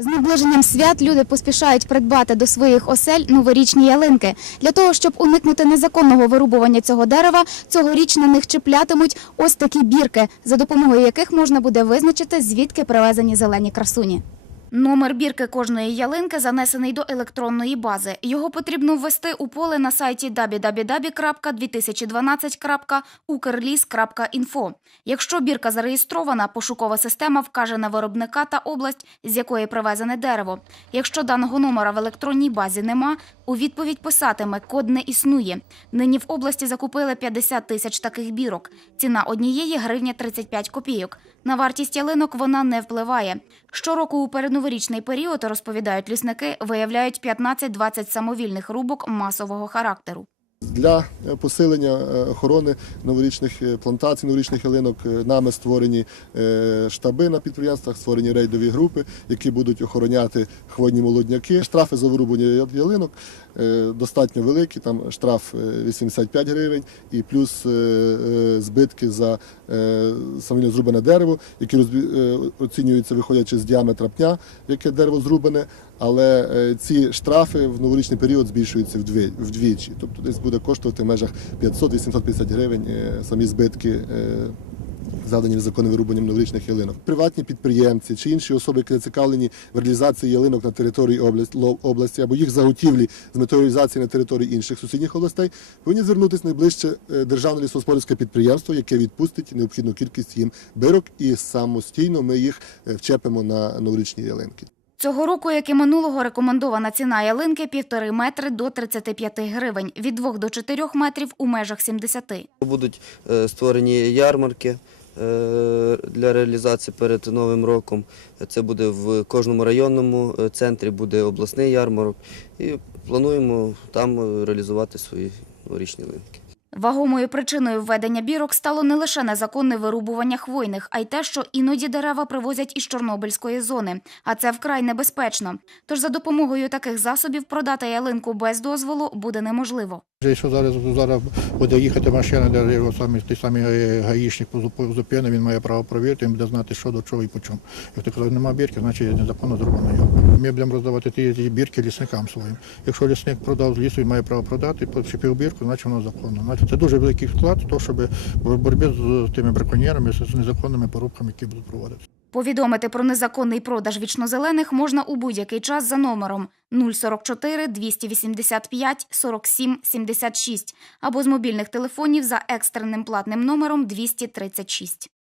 З наближенням свят люди поспішають придбати до своїх осель новорічні ялинки. Для того, щоб уникнути незаконного вирубування цього дерева, цьогоріч на них чіплятимуть ось такі бірки, за допомогою яких можна буде визначити, звідки привезені зелені красуні. Номер бірки кожної ялинки занесений до електронної бази. Його потрібно ввести у поле на сайті www.2012.ukrlis.info. Якщо бірка зареєстрована, пошукова система вкаже на виробника та область, з якої привезене дерево. Якщо даного номера в електронній базі нема, у відповідь писатиме «Код не існує». Нині в області закупили 50 тисяч таких бірок. Ціна однієї гривня 35 копійок. На вартість ялинок вона не впливає. Щороку у передноворічний період, розповідають лісники, виявляють 15-20 самовільних рубок масового характеру. Для е, посилення е, охорони новорічних е, плантацій, новорічних ялинок нами створені штаби на підприємствах, створені рейдові групи, які будуть охороняти хвойні молодняки. Штрафи за вирубування ялинок достатньо великі. Там штраф е, 85 гривень і плюс збитки за самовільно зрубане дерево, які оцінюються виходячи з діаметра пня, яке дерево зрубане. Але ці штрафи в новорічний період збільшуються вдвічі. Тобто десь буде коштувати в межах 500-850 гривень е, самі збитки. е, Завдані незаконним вирубанням новорічних ялинок. Приватні підприємці чи інші особи, які зацікавлені в реалізації ялинок на території області або їх заготівлі з метою на території інших сусідніх областей, повинні звернутися найближче е, державне лісогосподарське підприємство, яке відпустить необхідну кількість їм бирок, і самостійно ми їх вчепимо на новорічні ялинки. Цього року, як і минулого, рекомендована ціна ялинки – півтори метри до 35 гривень, від 2 до 4 метрів у межах 70. Будуть е, створені ярмарки е, для реалізації перед Новим роком. Це буде в кожному районному е, центрі, буде обласний ярмарок. І плануємо там реалізувати свої новорічні линки. Вагомою причиною введення бірок стало не лише незаконне вирубування хвойних, а й те, що іноді дерева привозять із Чорнобильської зони, а це вкрай небезпечно. Тож за допомогою таких засобів продати ялинку без дозволу буде неможливо. Якщо зараз, зараз буде їхати машина, де його самі, той самий га- гаїшник позуп- він має право провірити, він буде знати, що до чого і по чому. Як ти казав, немає бірки, значить незаконно зроблено його. Ми будемо роздавати ті, ті бірки лісникам своїм. Якщо лісник продав з лісу, він має право продати, почепив бірку, значить воно законно. Це дуже великий вклад, в щоб в боротьбі з тими браконьєрами, з незаконними порубками, які будуть проводитися. Повідомити про незаконний продаж вічнозелених можна у будь-який час за номером 044 285 47 76 або з мобільних телефонів за екстреним платним номером 236.